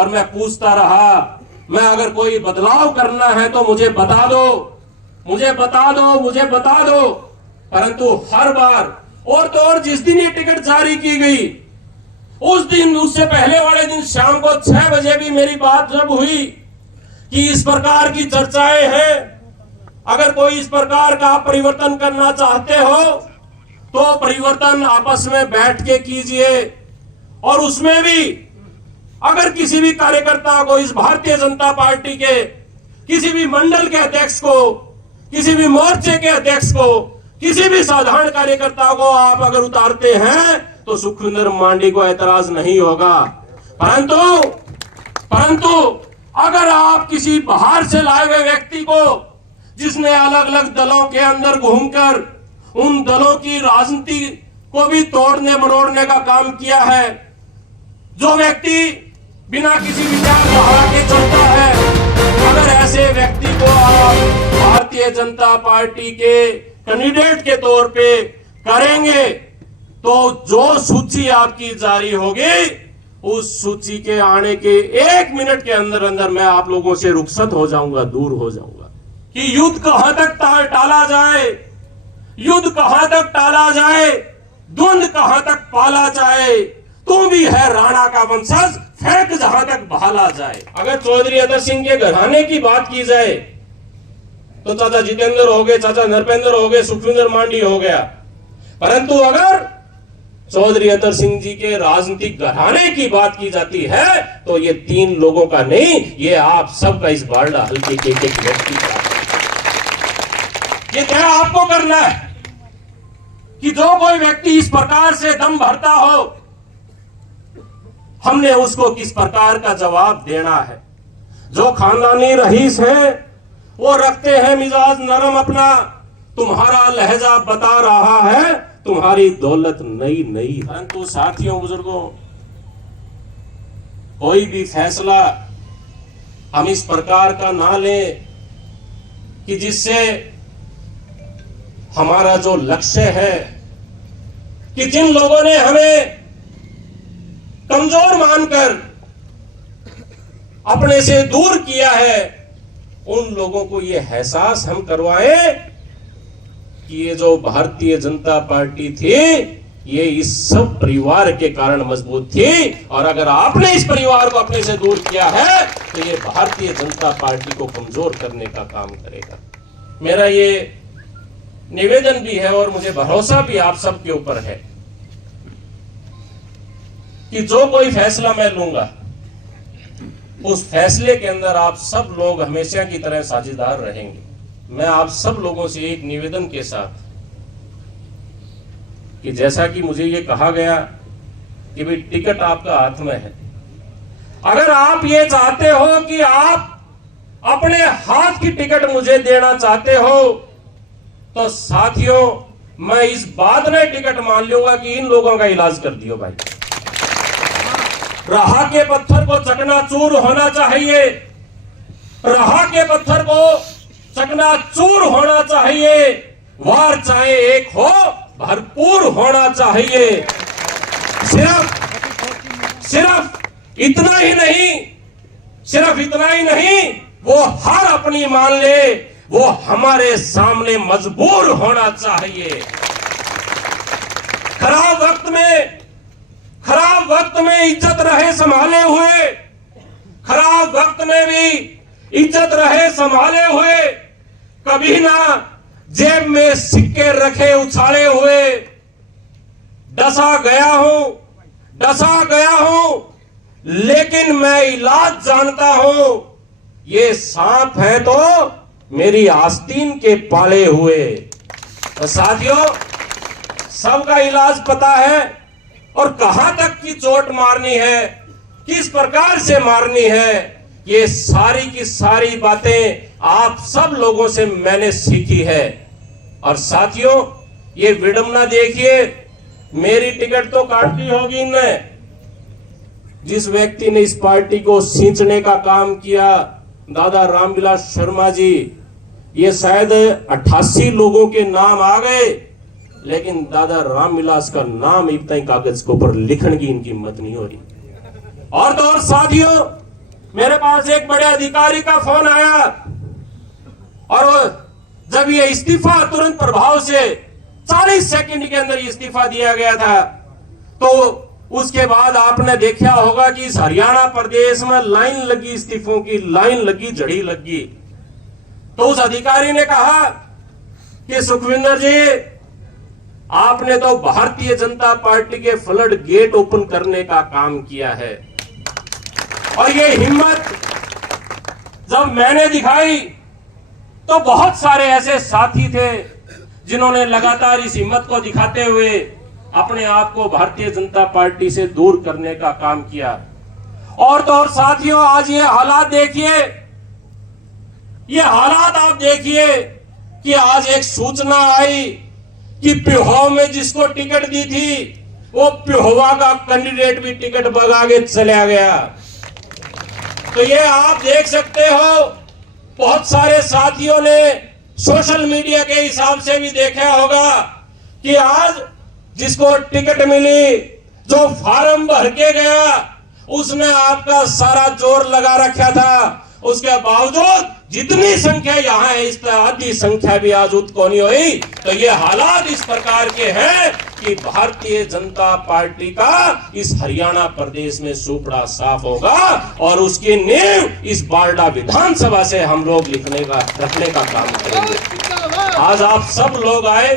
और मैं पूछता रहा, मैं अगर कोई बदलाव करना है तो मुझे बता दो, मुझे बता दो, मुझे बता दो। परंतु हर बार और तो और जिस दिन ये टिकट जारी की गई उस दिन, उससे पहले वाले दिन शाम को 6 बजे भी मेरी बात जब हुई कि इस प्रकार की चर्चाएं हैं, अगर कोई इस प्रकार का परिवर्तन करना चाहते हो तो परिवर्तन आपस में बैठ के कीजिए। और उसमें भी अगर किसी भी कार्यकर्ता को, इस भारतीय जनता पार्टी के किसी भी मंडल के अध्यक्ष को, किसी भी मोर्चे के अध्यक्ष को, किसी भी साधारण कार्यकर्ता को आप अगर उतारते हैं तो सुखविंदर मांडी को ऐतराज नहीं होगा। परंतु अगर आप किसी बाहर से लाए हुए व्यक्ति को, जिसने अलग अलग दलों के अंदर घूमकर उन दलों की राजनीति को भी तोड़ने मरोड़ने का काम किया है, जो व्यक्ति बिना किसी विचारधारा के चलता है, अगर ऐसे व्यक्ति को आप भारतीय जनता पार्टी के कैंडिडेट के तौर पे करेंगे तो जो सूची आपकी जारी होगी उस सूची के आने के 1 मिनट के अंदर अंदर मैं आप लोगों से रुखसत हो जाऊंगा, दूर हो जाऊंगा। कि युद्ध कहां तक टाला जाए, युद्ध कहां तक टाला जाए, द्वंद कहां तक पाला जाए, तू भी है राणा का वंशज, फेंक जहां तक बहाला जाए। अगर चौधरी अतर सिंह के घराने की बात की जाए तो चाचा जितेंद्र हो गए, चाचा नरपेंद्र हो गए, सुखविंदर मांडी हो गया। परंतु अगर चौधरी अतर सिंह जी के राजनीतिक घराने की बात की जाती है तो ये 3 लोगों का नहीं, ये आप सबका इस बारडा हल्के के एक व्यक्ति का। ये तय आपको करना है कि जो कोई व्यक्ति इस प्रकार से दम भरता हो, हमने उसको किस प्रकार का जवाब देना है। जो खानदानी रईस हैं वो रखते हैं मिजाज नरम अपना, तुम्हारा लहजा बता रहा है तुम्हारी दौलत नई नई। परंतु साथियों, बुजुर्गों, कोई भी फैसला हम इस प्रकार का ना लें कि जिससे हमारा जो लक्ष्य है, कि जिन लोगों ने हमें कमजोर मानकर अपने से दूर किया है, उन लोगों को यह एहसास हम करवाएं कि ये जो भारतीय जनता पार्टी थी ये इस सब परिवार के कारण मजबूत थी, और अगर आपने इस परिवार को अपने से दूर किया है तो ये भारतीय जनता पार्टी को कमजोर करने का काम करेगा। मेरा ये निवेदन भी है और मुझे भरोसा भी आप सबके ऊपर है कि जो कोई फैसला मैं लूंगा उस फैसले के अंदर आप सब लोग हमेशा की तरह साझेदार रहेंगे। मैं आप सब लोगों से एक निवेदन के साथ कि जैसा कि मुझे ये कहा गया कि भाई टिकट आपका हाथ में है, अगर आप ये चाहते हो कि आप अपने हाथ की टिकट मुझे देना चाहते हो तो साथियों, मैं इस बात में टिकट मान लूंगा कि इन लोगों का इलाज कर दियो भाई। रहा के पत्थर को चकनाचूर होना चाहिए, रहा के पत्थर को चकनाचूर होना चाहिए, वार चाहे एक हो भरपूर होना चाहिए। सिर्फ इतना ही नहीं, सिर्फ इतना ही नहीं, वो हार अपनी मान ले, वो हमारे सामने मजबूर होना चाहिए। खराब वक्त में इज्जत रहे संभाले हुए, खराब वक्त में भी इज्जत रहे संभाले हुए, कभी ना जेब में सिक्के रखे उछाले हुए। डसा गया हूं लेकिन मैं इलाज जानता हूं, ये सांप है तो मेरी आस्तीन के पाले हुए। तो साथियों, सबका इलाज पता है और कहां तक की चोट मारनी है, किस प्रकार से मारनी है, ये सारी की सारी बातें आप सब लोगों से मैंने सीखी है। और साथियों, ये विडंबना देखिए, मेरी टिकट तो काट दी होगी इनने, जिस व्यक्ति ने इस पार्टी को सींचने का काम किया, दादा रामविलास शर्मा जी, ये शायद 88 लोगों के नाम आ गए, लेकिन दादा रामविलास का नाम इतना ही कागज के ऊपर लिखने की इनकी हिम्मत नहीं हो रही। और तो और साथियों, मेरे पास एक बड़े अधिकारी का फोन आया और जब ये इस्तीफा तुरंत प्रभाव से 40 सेकंड के अंदर इस्तीफा दिया गया था, तो उसके बाद आपने देखा होगा कि इस हरियाणा प्रदेश में लाइन लगी, इस्तीफों की लाइन लगी, झड़ी लगी। तो उस अधिकारी ने कहा कि सुखविंदर जी, आपने तो भारतीय जनता पार्टी के फ्लड गेट ओपन करने का काम किया है, और ये हिम्मत जब मैंने दिखाई तो बहुत सारे ऐसे साथी थे जिन्होंने लगातार इस हिम्मत को दिखाते हुए अपने आप को भारतीय जनता पार्टी से दूर करने का काम किया। और तो और साथियों, आज ये हालात देखिए, ये हालात आप देखिए कि आज एक सूचना आई कि पिहोवा में जिसको टिकट दी थी वो पिहोवा का कैंडिडेट भी टिकट भगा के चला गया। तो ये आप देख सकते हो, बहुत सारे साथियों ने सोशल मीडिया के हिसाब से भी देखा होगा कि आज जिसको टिकट मिली, जो फार्म भर के गया, उसने आपका सारा जोर लगा रखा था। उसके बावजूद जितनी संख्या यहां है, इस आधी संख्या भी आज उत्को नहीं हुई। तो ये हालात इस प्रकार के हैं कि भारतीय जनता पार्टी का इस हरियाणा प्रदेश में सुपड़ा साफ होगा, और उसकी नींव इस बारडा विधानसभा से हम लोग रखने का काम करेंगे। आज आप सब लोग आए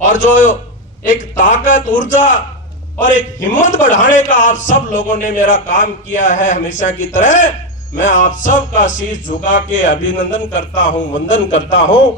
और जो एक ताकत, ऊर्जा और एक हिम्मत बढ़ाने का आप सब लोगों ने मेरा काम किया है, हमेशा की तरह मैं आप सब का शीश झुका के अभिनंदन करता हूं, वंदन करता हूं।